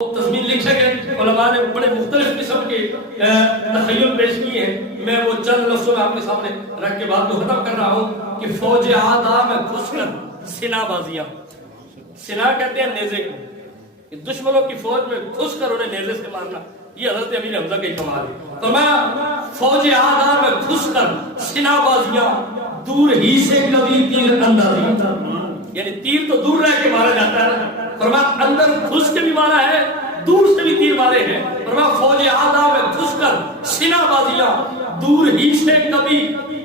تضمین لکھے گئے، علماء نے بڑے مختلف قسم کے تخیل پیش کیے ہیں. میں وہ چند لفظوں میں آپ کے سامنے رکھ کے بات کو ختم کر رہا ہوں کہ فوج آدھا میں گھس کر سنا بازیاں، سنا کہتے ہیں نیزے کو، کہ دشمنوں کی فوج میں گھس کر انہیں نیزے سے مارنا، یہ حضرت امیر حمزہ کا کمال ہے. تو میں فوج آدھا میں گھس کر سنا بازیاں، دور ہی سے کبھی تیر اندازیاں، یعنی تیر تو دور رہ کے مارا جاتا ہے، فرمایا اندر گھس کے بھی مارا ہے، دور سے بھی تیر مارے ہیں. فرمایا فوج آدھا میں گھس کر سینہ بازیاں، دور ہی سے کبھی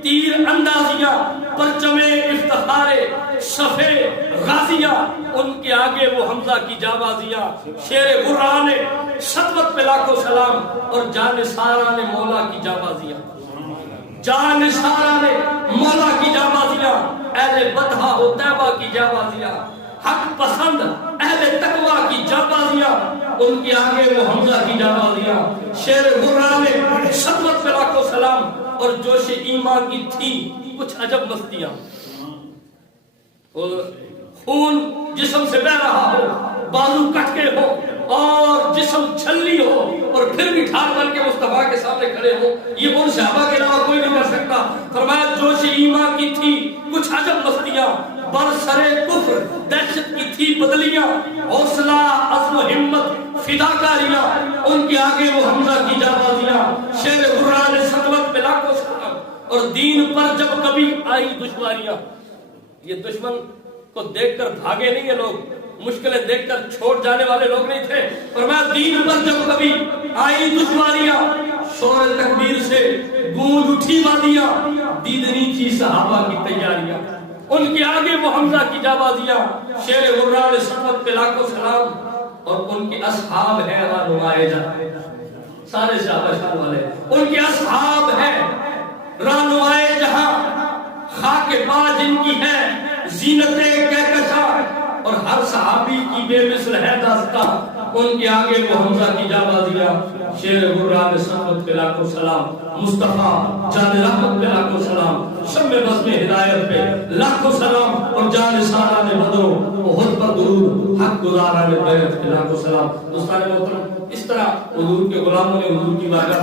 تیر اندازیاں، پرچم افتخار صفے غازیاں، ان کے آگے وہ حمزہ کی جابازیاں. شیر غرہ نے شدوت پہ لاکھوں سلام، اور جان سارا نے مولا کی جابازیاں، جان سارا نے مولا کی جابازیاں، اہل بدھا ہو طیبہ کی جابازیاں، حق پسند اہل تقوی کی جابازیاں، ان کے آگے وہ حمزہ کی جابازیاں. شیر غرہ نے شدوت پہ لاکھوں سلام، اور جوش ایمان کی تھی کچھ عجب مستیاں. خون جسم سے بہ رہا ہو، بازو کٹ کے ہو اور جسم چھلی ہو، اور پھر بھی ٹھار بن کے مصطفیٰ کے سامنے کھڑے ہو، یہ ان صحابہ کے علاوہ کوئی نہیں کر سکتا. فرمایا جوش ایمان کی تھی کچھ عجب مستیاں، برسر کفر دہشت کی تھی بدلیاں، حوصلہ عزم و ہمت فداکاریاں، ان کے آگے وہ حمزہ کی جابازیاں. شیر غرہ نے سطوت پہ لاکھوں سلام، اور دین پر جب کبھی آئی دشواریاں، یہ دشمن کو دیکھ کر بھاگے نہیں ہیں لوگ، مشکلیں دیکھ کر چھوڑ جانے والے لوگ نہیں تھے. فرمایا دین پر جب کبھی آئی دشواریاں، شور تکبیر سے گونج اٹھی وادیاں، دیدنی تھی صحابہ کی تیاریاں، ان کے آگے وہ حمزہ کی جابازیاں. شیر غرہ نے سطوت پہ لاکھوں سلام، اور ان کے اصحاب ہیں رہنمائے جہاں، سارے صحابہ شان والے، ان کے اصحاب ہیں رہنمائے جہاں، خاک پا جن کی ہے زینت کہکشاں، اور ہر صحابی کی بے مثل ہے داستان، ان کے آگے وہ حمزہ کی جابازیاں. شیر غرہ نے سطوت پہ لاکھوں سلام، مصطفیٰ جان رحمت پہ لاکھوں سلام، شمع بزم ہدایت پہ لاکھوں سلام، اور جان سارا نے بدر و احد پر درود، حق گزارا نے بیعت پہ لاکھوں سلام. دوستان محترم، اس طرح حضور کے غلاموں نے حضور کی بارگاہ